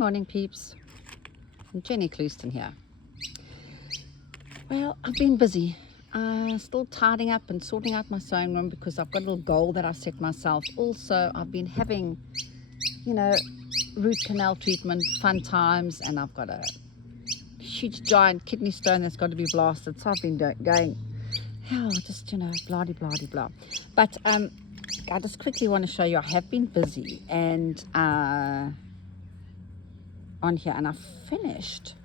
morning, peeps. Jenny Clouston here. Well, I've been busy. Still tidying up and sorting out my sewing room because I've got a little goal that I set myself. Also, I've been having, root canal treatment, fun times, and I've got a huge giant kidney stone that's got to be blasted. So I've been going, just, blah. But I just quickly want to show you, I have been busy and on here, and I finished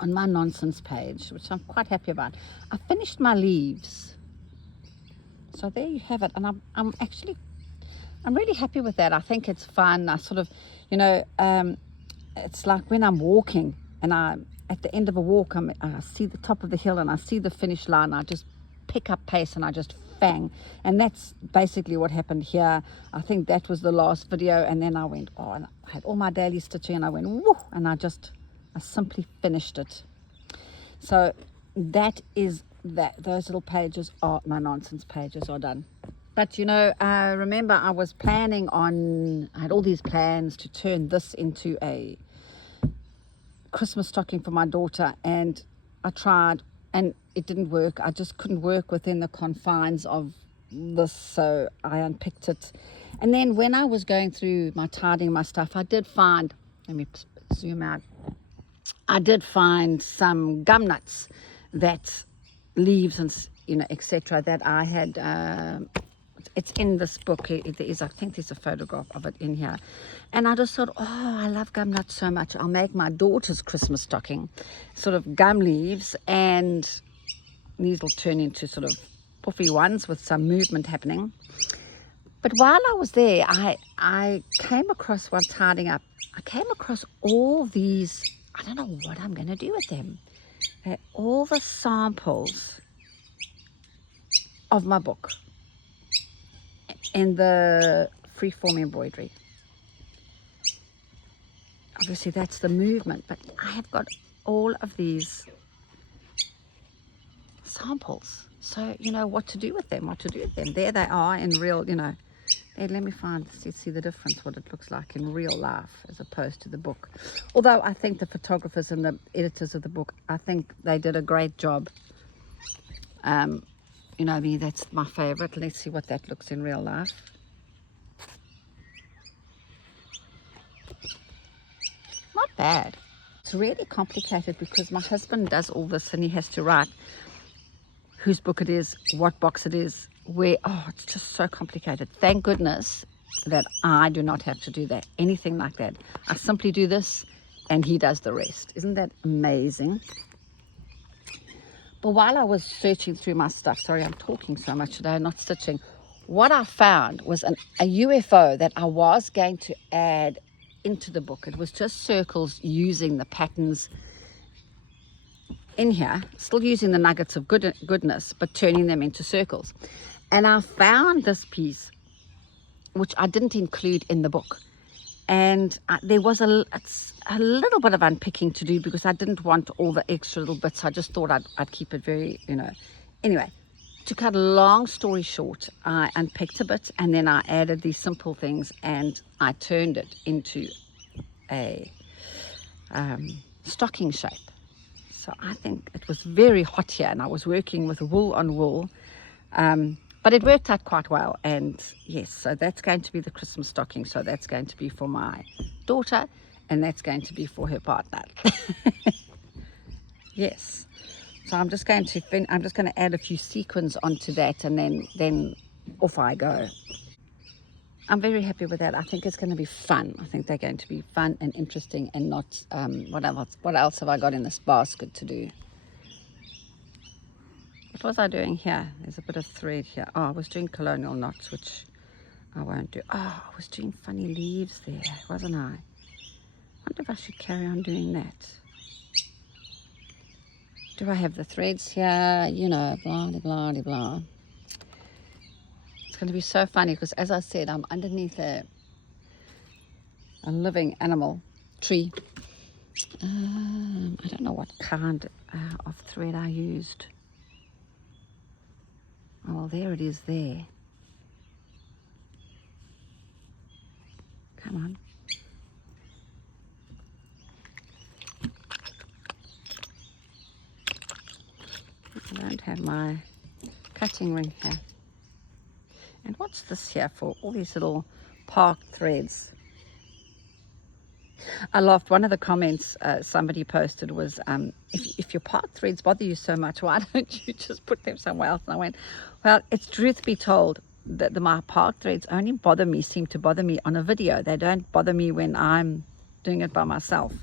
on my nonsense page, which I'm quite happy about. I finished my leaves, so there you have it. And I'm really happy with that. I think it's fun. I sort of, it's like when I'm walking and I'm at the end of a walk, I see the top of the hill and I see the finish line. I just pick up pace and I just bang, and that's basically what happened here. I think that was the last video, and then I went, and I had all my daily stitching and I went woo, and I simply finished it. So that is that. Those little pages are my nonsense pages are done. But remember, I was planning on, I had all these plans to turn this into a Christmas stocking for my daughter, and I tried and it didn't work. I just couldn't work within the confines of this, so I unpicked it. And then when I was going through my tidying my stuff, I did find, let me zoom out, I did find some gum nuts, that leaves and etc. that I had. It's in this book. I think there's a photograph of it in here, and I just thought, I love gum nuts so much. I'll make my daughter's Christmas stocking, sort of gum leaves, and these will turn into sort of puffy ones with some movement happening. But while I was there, I came across, while tidying up, I came across all these. I don't know what I'm going to do with them. They're all the samples of my book in the freeform embroidery. Obviously that's the movement, but I have got all of these samples, so what to do with them. There they are in real, Hey, let me see the difference, what it looks like in real life as opposed to the book. Although I think the photographers and the editors of the book, I think they did a great job. That's my favorite. Let's see what that looks in real life. Not bad. It's really complicated because my husband does all this and he has to write whose book it is, what box it is, where. It's just so complicated. Thank goodness that I do not have to do that, anything like that. I simply do this and he does the rest. Isn't that amazing? But while I was searching through my stuff, sorry, I'm talking so much today, not stitching, what I found was a UFO that I was going to add into the book. It was just circles using the patterns in here, still using the nuggets of goodness, but turning them into circles. And I found this piece, which I didn't include in the book. And there was a little bit of unpicking to do because I didn't want all the extra little bits. I just thought I'd keep it very, Anyway, to cut a long story short, I unpicked a bit and then I added these simple things and I turned it into a stocking shape. So I think it was very hot here and I was working with wool on wool. But it worked out quite well, and yes, so that's going to be the Christmas stocking. So that's going to be for my daughter, and that's going to be for her partner. Yes. So I'm just going to add a few sequins onto that, and then off I go. I'm very happy with that. I think it's going to be fun. I think they're going to be fun and interesting, and not what else have I got in this basket to do? What was I doing here? There's a bit of thread here. I was doing colonial knots, which I won't do. I was doing funny leaves there, wasn't I? I wonder if I should carry on doing that. Do I have the threads here? Blah, blah, blah. It's going to be so funny because, as I said, I'm underneath a living animal tree. I don't know what kind of thread I used. Oh, there it is there. Come on. have my cutting ring here. And what's this here for? All these little park threads. I laughed. One of the comments somebody posted was, if your park threads bother you so much, why don't you just put them somewhere else? And I went, well, it's truth be told that my park threads only seem to bother me on a video. They don't bother me when I'm doing it by myself,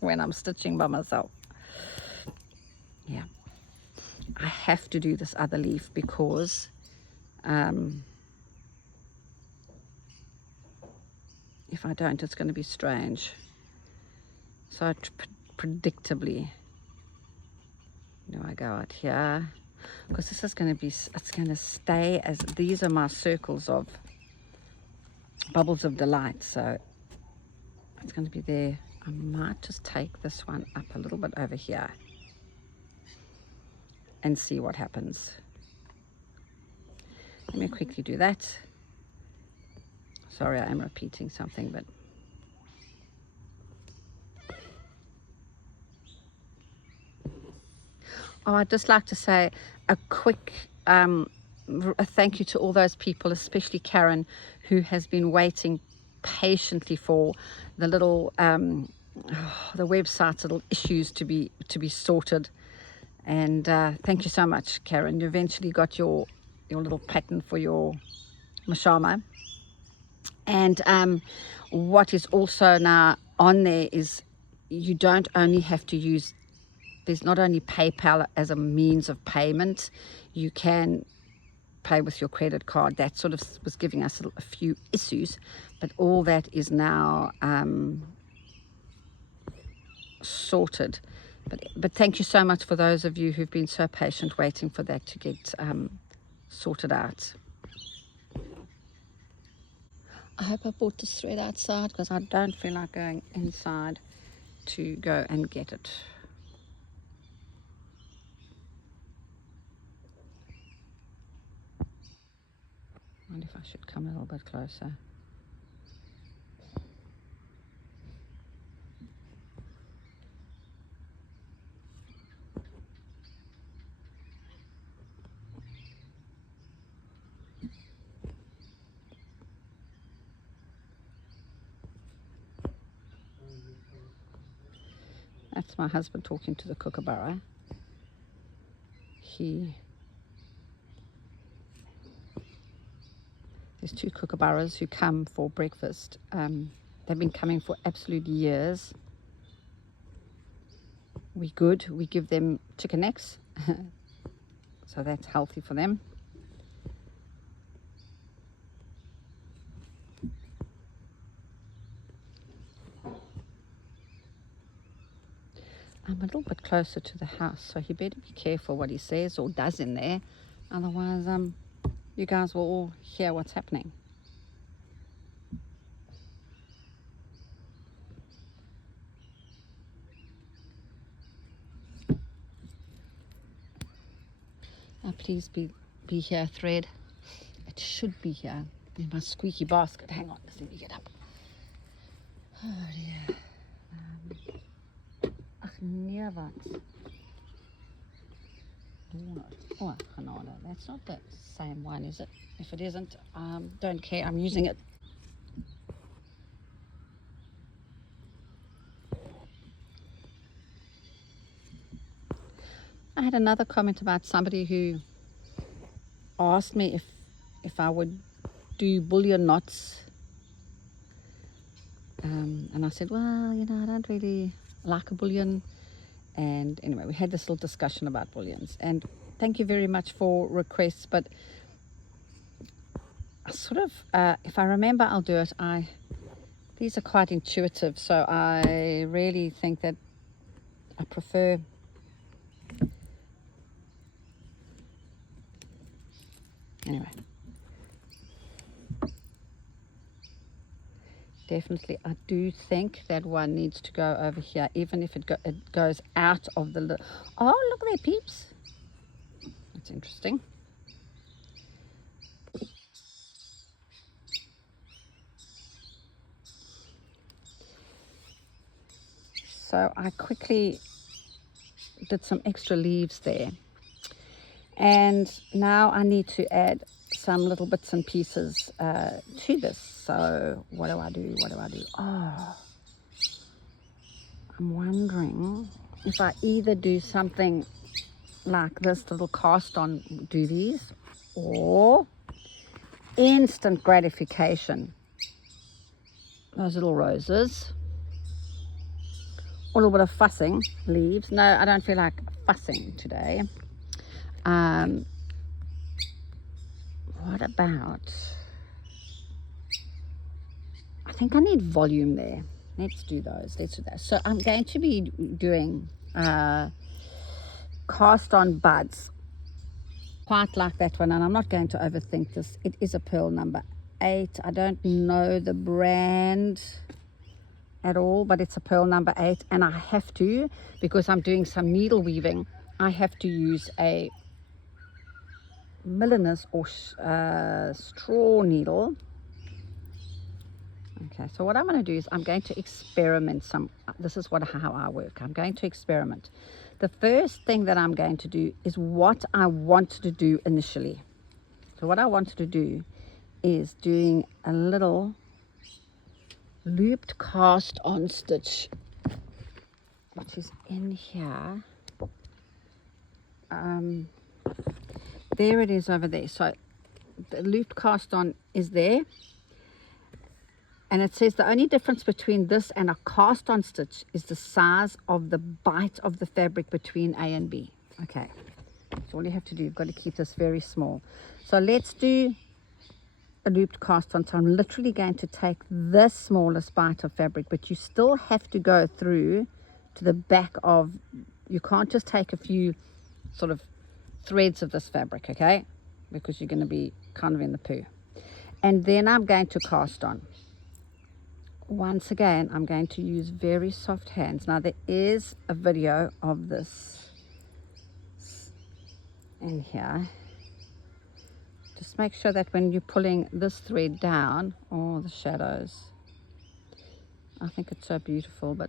when I'm stitching by myself. Yeah, I have to do this other leaf because if I don't, it's going to be strange. So predictably, do I go out here? Because this is going to be, it's going to stay as, these are my circles of bubbles of delight. So it's going to be there. I might just take this one up a little bit over here and see what happens. Let me quickly do that. Sorry, I am repeating something, but oh, I'd just like to say a quick a thank you to all those people, especially Karen, who has been waiting patiently for the little the website's little issues to be sorted. And thank you so much, Karen. You eventually got your little pattern for your mashama. And what is also now on there is you don't only have to use, there's not only PayPal as a means of payment, you can pay with your credit card. That sort of was giving us a few issues, but all that is now sorted. But thank you so much for those of you who've been so patient waiting for that to get sorted out. I hope I bought this thread outside because I don't feel like going inside to go and get it. I wonder if I should come a little bit closer. That's my husband talking to the kookaburra. There's two kookaburras who come for breakfast. They've been coming for absolute years. We give them chicken eggs, so that's healthy for them. I'm a little bit closer to the house, so he better be careful what he says or does in there. Otherwise, you guys will all hear what's happening. Please be here, thread. It should be here in my squeaky basket. Hang on, let me get up. Oh dear. Ach nee wat. Oh, genade. That's not the same one, is it? If it isn't, don't care. I'm using it. I had another comment about somebody who asked me if I would do bullion knots. And I said, well, you know, I don't really like a bullion. And anyway, we had this little discussion about bullions. And thank you very much for requests. But I sort of, if I remember, I'll do it. These are quite intuitive. So I really think that I prefer anyway. Definitely, I do think that one needs to go over here, even if it goes out of the... Oh, look there, peeps. That's interesting. So I quickly did some extra leaves there. And now I need to add some little bits and pieces to this. So what do I do? What do I do? Oh, I'm wondering if I either do something like this little cast on, do these, or instant gratification, those little roses, a little bit of fussing, leaves. No, I don't feel like fussing today. What about, I think I need volume there. Let's do those. Let's do that. So I'm going to be doing cast on buds, quite like that one, and I'm not going to overthink this. It is a Perle number 8. I don't know the brand at all, but it's a Perle number 8, and I have to, because I'm doing some needle weaving, I have to use a milliner's or straw needle. Okay, so what I'm going to do is I'm going to experiment some. This is how I work. I'm going to experiment. The first thing that I'm going to do is what I want to do initially. So what I wanted to do is doing a little looped cast on stitch, which is in here. There it is over there. So the looped cast on is there. And it says the only difference between this and a cast on stitch is the size of the bite of the fabric between A and B. Okay, so all you have to do, you've got to keep this very small. So let's do a looped cast on. So I'm literally going to take the smallest bite of fabric, but you still have to go through to the back of, you can't just take a few sort of threads of this fabric, okay? Because you're going to be kind of in the poo. And then I'm going to cast on. Once again, I'm going to use very soft hands. Now there is a video of this in here. Just make sure that when you're pulling this thread down, oh, the shadows, I think it's so beautiful, but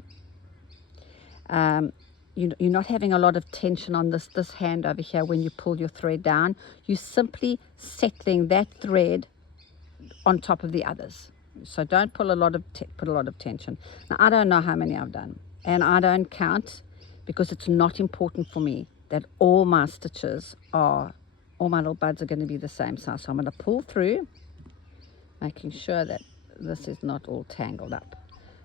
you're not having a lot of tension on this hand over here when you pull your thread down. You're simply settling that thread on top of the others. So don't put a lot of tension. Now I don't know how many I've done, and I don't count, because it's not important for me that all my stitches are, all my little buds are going to be the same size. So I'm going to pull through, making sure that this is not all tangled up.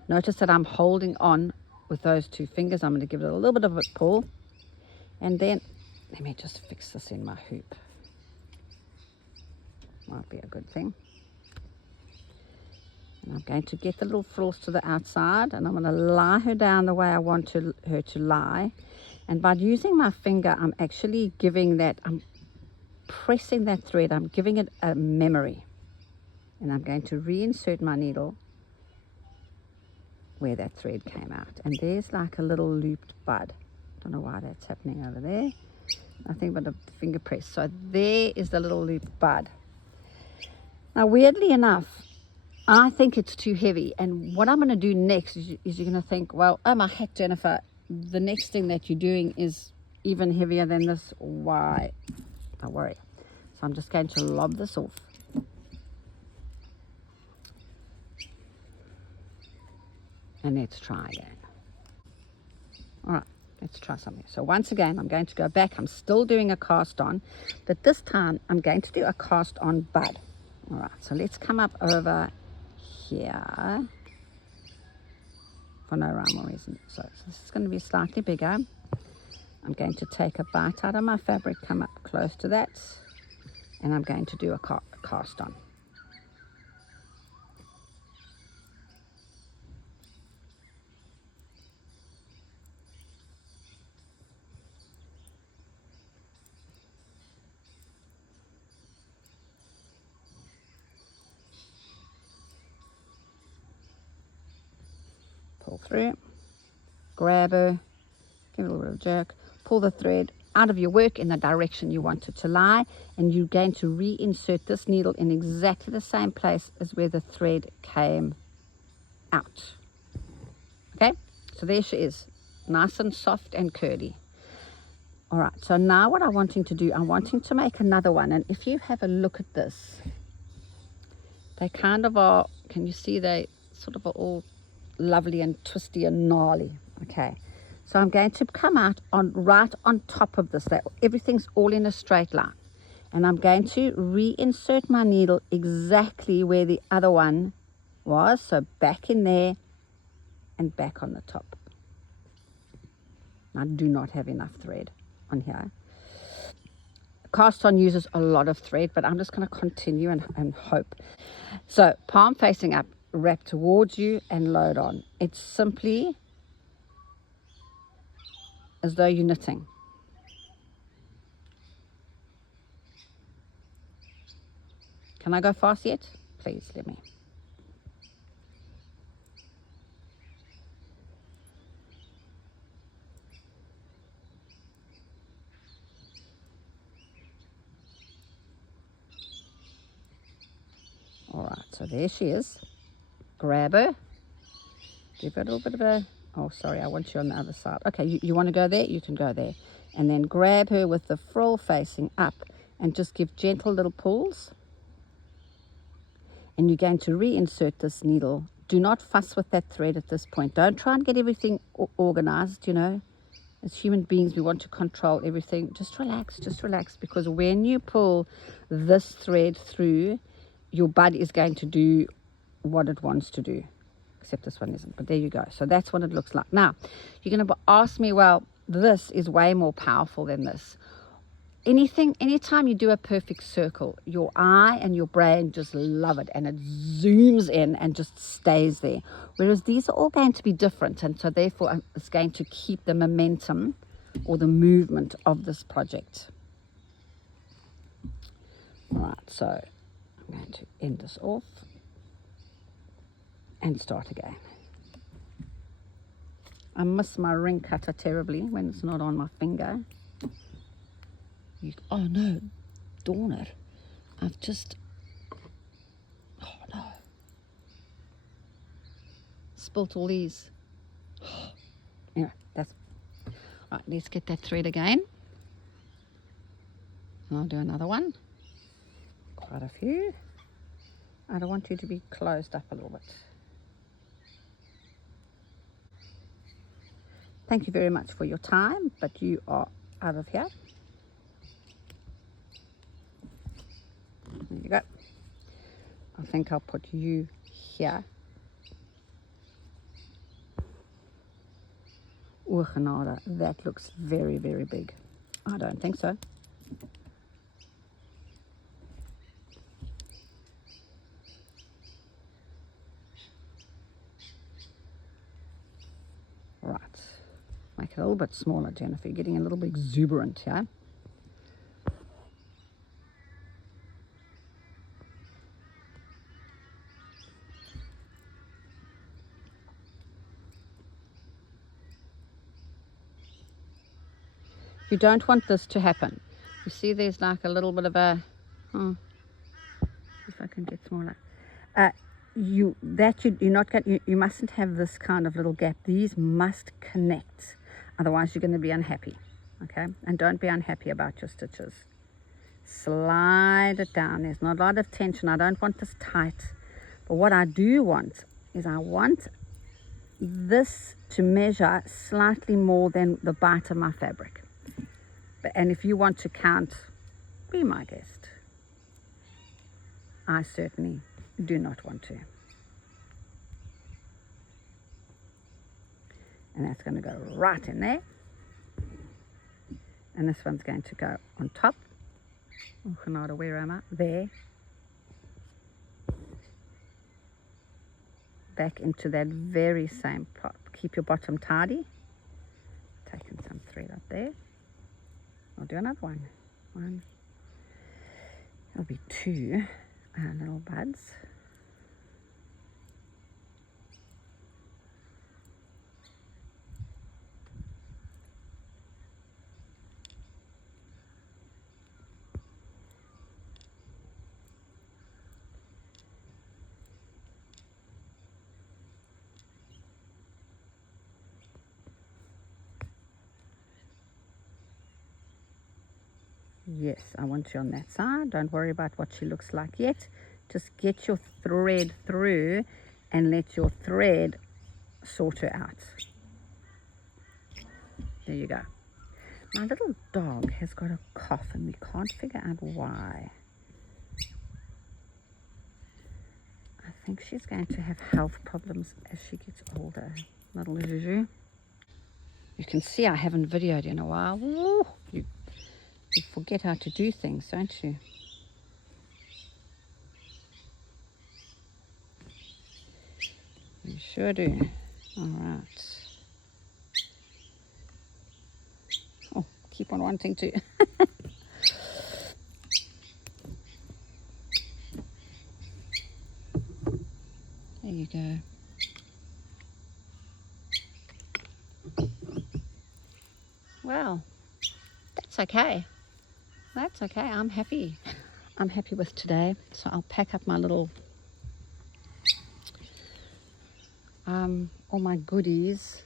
Notice that I'm holding on with those 2 fingers. I'm going to give it a little bit of a pull, and then let me just fix this in my hoop. Might be a good thing. And I'm going to get the little frills to the outside, and I'm going to lie her down the way I want her to lie. And by using my finger, I'm actually giving that, I'm pressing that thread, I'm giving it a memory. And I'm going to reinsert my needle where that thread came out. And there's like a little looped bud. Don't know why that's happening over there. Nothing but a finger press. So there is the little looped bud. Now weirdly enough, I think it's too heavy, and what I'm going to do next is you're going to think, well, oh my heck, Jennifer, the next thing that you're doing is even heavier than this. Why? Don't worry. So I'm just going to lob this off. And let's try again. All right, let's try something. So once again, I'm going to go back. I'm still doing a cast on, but this time I'm going to do a cast on bud. All right, so let's come up over here for no rhyme or reason. So this is going to be slightly bigger. I'm going to take a bite out of my fabric, come up close to that, and I'm going to do a cast on. Pull through, grab her, give it a little jerk, pull the thread out of your work in the direction you want it to lie, and you're going to reinsert this needle in exactly the same place as where the thread came out. Okay, so there she is, nice and soft and curly. All right, so now what I'm wanting to do, I'm wanting to make another one. And if you have a look at this, they kind of are, can you see they sort of are all lovely and twisty and gnarly. Okay, so I'm going to come out on right on top of this, that everything's all in a straight line. And I'm going to reinsert my needle exactly where the other one was. So back in there and back on the top. I do not have enough thread on here. Cast on uses a lot of thread, but I'm just going to continue and hope. So palm facing up, wrap towards you and load on. It's simply as though you're knitting. Can I go fast yet? Please let me. All right, so there she is. Grab her. Give her a little bit of a, oh, sorry, I want you on the other side. Okay, you want to go there? You can go there. And then grab her with the frill facing up and just give gentle little pulls. And you're going to reinsert this needle. Do not fuss with that thread at this point. Don't try and get everything organized, you know. As human beings, we want to control everything. Just relax, because when you pull this thread through, your bud is going to do what it wants to do. Except this one isn't, but there you go. So that's what it looks like. Now, you're going to ask me, well, this is way more powerful than this. Anytime you do a perfect circle, your eye and your brain just love it, and it zooms in and just stays there. Whereas these are all going to be different, and so therefore it's going to keep the momentum or the movement of this project. All right, so I'm going to end this off and start again. I miss my ring cutter terribly when it's not on my finger. Oh no, darn it. I've just, oh no. Spilt all these. Anyway, that's, right, let's get that thread again. And I'll do another one. Quite a few. I don't want you to be closed up a little bit. Thank you very much for your time, but you are out of here. There you go. I think I'll put you here. Oh, genade, that looks very, very big. I don't think so. Right. Make it a little bit smaller, Jennifer. You're getting a little bit exuberant here. You don't want this to happen. You see there's like a little bit of a, if I can get smaller. You mustn't have this kind of little gap. These must connect. Otherwise you're going to be unhappy. Okay? And don't be unhappy about your stitches. Slide it down. There's not a lot of tension. I don't want this tight. But what I do want is I want this to measure slightly more than the bite of my fabric. And if you want to count, be my guest. I certainly do not want to. And that's going to go right in there. And this one's going to go on top. Oh, genade, where am I? There. Back into that very same pot. Keep your bottom tidy. Taking some thread up there. I'll do another one. One. There'll be two little buds. Yes, I want you on that side. Don't worry about what she looks like yet. Just get your thread through and let your thread sort her out. There you go. My little dog has got a cough and we can't figure out why. I think she's going to have health problems as she gets older. Little Juju. You can see I haven't videoed in a while. Ooh, you forget how to do things, don't you? You sure do. All right. Oh, keep on wanting to. There you go. Well, that's okay. That's okay. I'm happy. I'm happy with today. So I'll pack up my little, all my goodies.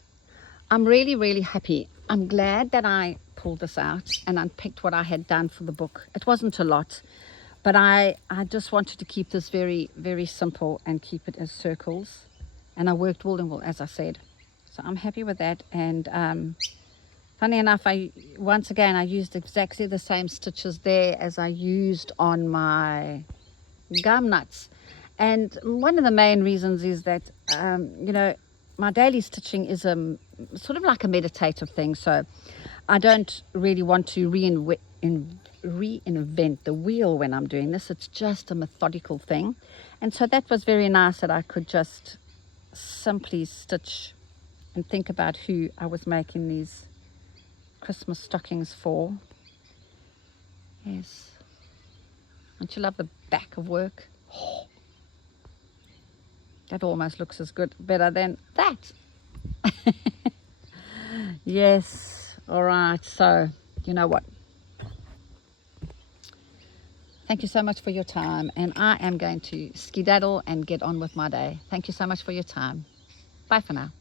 I'm really, really happy. I'm glad that I pulled this out and unpicked what I had done for the book. It wasn't a lot, but I just wanted to keep this very, very simple and keep it as circles. And I worked wool and wool, as I said. So I'm happy with that. And funny enough, once again, I used exactly the same stitches there as I used on my gum nuts. And one of the main reasons is that, you know, my daily stitching is sort of like a meditative thing. So I don't really want to reinvent the wheel when I'm doing this. It's just a methodical thing. And so that was very nice that I could just simply stitch and think about who I was making these Christmas stockings for. Yes. Don't you love the back of work? Oh, that almost looks as good, better than that. Yes. All right. So, you know what? Thank you so much for your time. And I am going to skedaddle and get on with my day. Thank you so much for your time. Bye for now.